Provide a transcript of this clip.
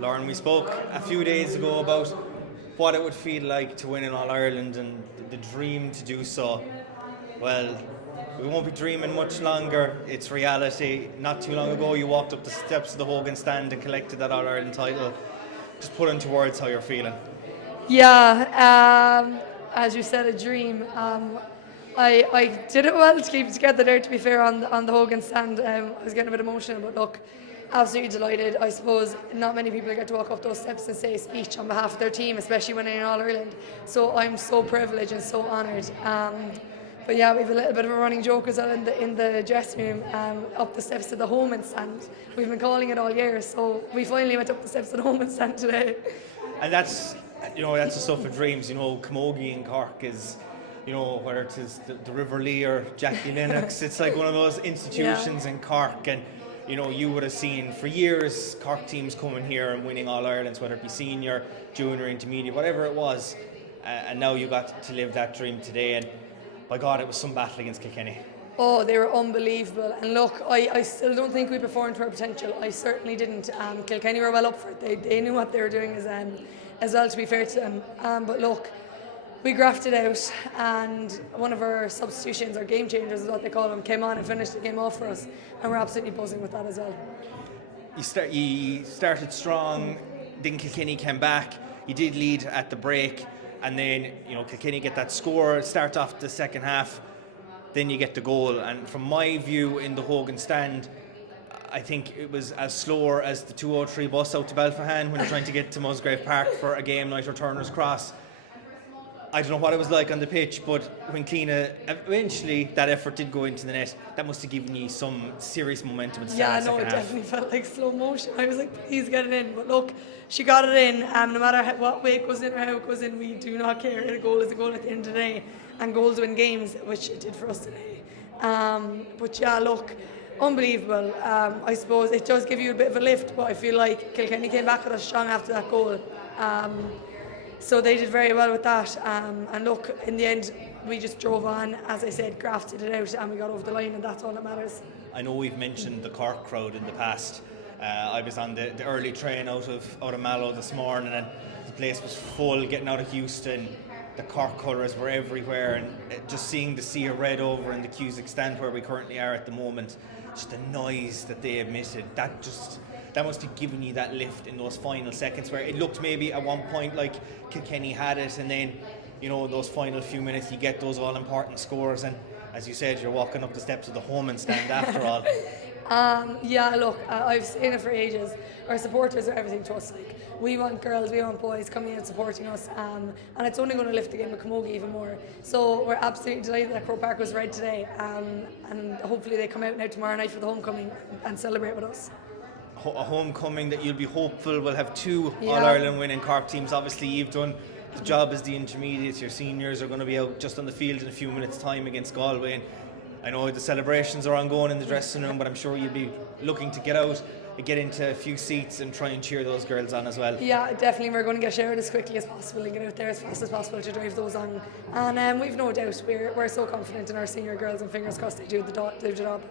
Lauren, we spoke a few days ago about what it would feel like to win in All Ireland and the dream to do so. Well, we won't be dreaming much longer. It's reality. Not too long ago, you walked up the steps of the Hogan Stand and collected that All Ireland title. Just put into words how you're feeling. Yeah, as you said, a dream. I did it well to keep it together there, to be fair, on the Hogan Stand. I was getting a bit emotional, but look, absolutely delighted. I suppose not many people get to walk up those steps and say a speech on behalf of their team, especially when in All Ireland. So I'm so privileged and so honoured. But yeah, we have a little bit of a running joke as well in the dressing room, up the steps to the Homan Stand. We've been calling it all year, so we finally went up the steps to the Homan Stand today. And that's the stuff of dreams. Camogie in Cork is, whether it is the River Lee or Jackie Lennox, it's like one of those institutions in Cork. And you would have seen for years Cork teams coming here and winning All Irelands, whether it be senior, junior, intermediate, whatever it was. And now you got to live that dream today. And by God, it was some battle against Kilkenny. Oh, they were unbelievable. And look, I still don't think we performed to our potential. I certainly didn't. Kilkenny were well up for it. They knew what they were doing as well, to be fair to them. But look, we grafted out, and one of our substitutions, or game changers is what they call them, came on and finished the game off for us. And we're absolutely buzzing with that as well. You started strong, then Kilkenny came back. You did lead at the break. And then, Kilkenny get that score, start off the second half, then you get the goal. And from my view in the Hogan Stand, I think it was as slower as the 203 bus out to Balfahan when you're trying to get to Musgrave Park for a game night or Turner's Cross. I don't know what it was like on the pitch, but when Kleena, eventually that effort did go into the net, that must have given you some serious momentum at the start of the second half. Definitely felt like slow motion. I was like, please get it in. But look, she got it in. No matter what way it goes in or how it goes in, we do not care. A goal is a goal at the end of the day. And goals win games, which it did for us today. But yeah, look, unbelievable. I suppose it does give you a bit of a lift, but I feel like Kilkenny came back at us strong after that goal. So they did very well with that. And look, in the end, we just drove on, as I said, grafted it out, and we got over the line, and that's all that matters. I know we've mentioned the Cork crowd in the past. I was on the early train out of Mallow this morning, and the place was full. Getting out of Houston, the Cork colours were everywhere, and just seeing the sea of red over in the Cusack Stand where we currently are at the moment, just the noise that they emitted, that must have given you that lift in those final seconds where it looked maybe at one point like Kilkenny had it, and then those final few minutes you get those all important scores, and as you said, you're walking up the steps of the Homan Stand after all. I've seen it for ages. Our supporters are everything to us. Like, we want girls, we want boys coming in and supporting us, and it's only going to lift the game of Camogie even more. So we're absolutely delighted that Croke Park was red today, and hopefully they come out now tomorrow night for the homecoming and celebrate with us. A homecoming that you'll be hopeful will have two All-Ireland winning Cork teams. Obviously you've done the job as the intermediates. Your seniors are going to be out just on the field in a few minutes' time against Galway, and I know the celebrations are ongoing in the dressing room, but I'm sure you'll be looking to get out, get into a few seats and try and cheer those girls on as well. Yeah, definitely. We're going to get shared as quickly as possible and get out there as fast as possible to drive those on. And we've no doubt we're so confident in our senior girls, and fingers crossed they do the job.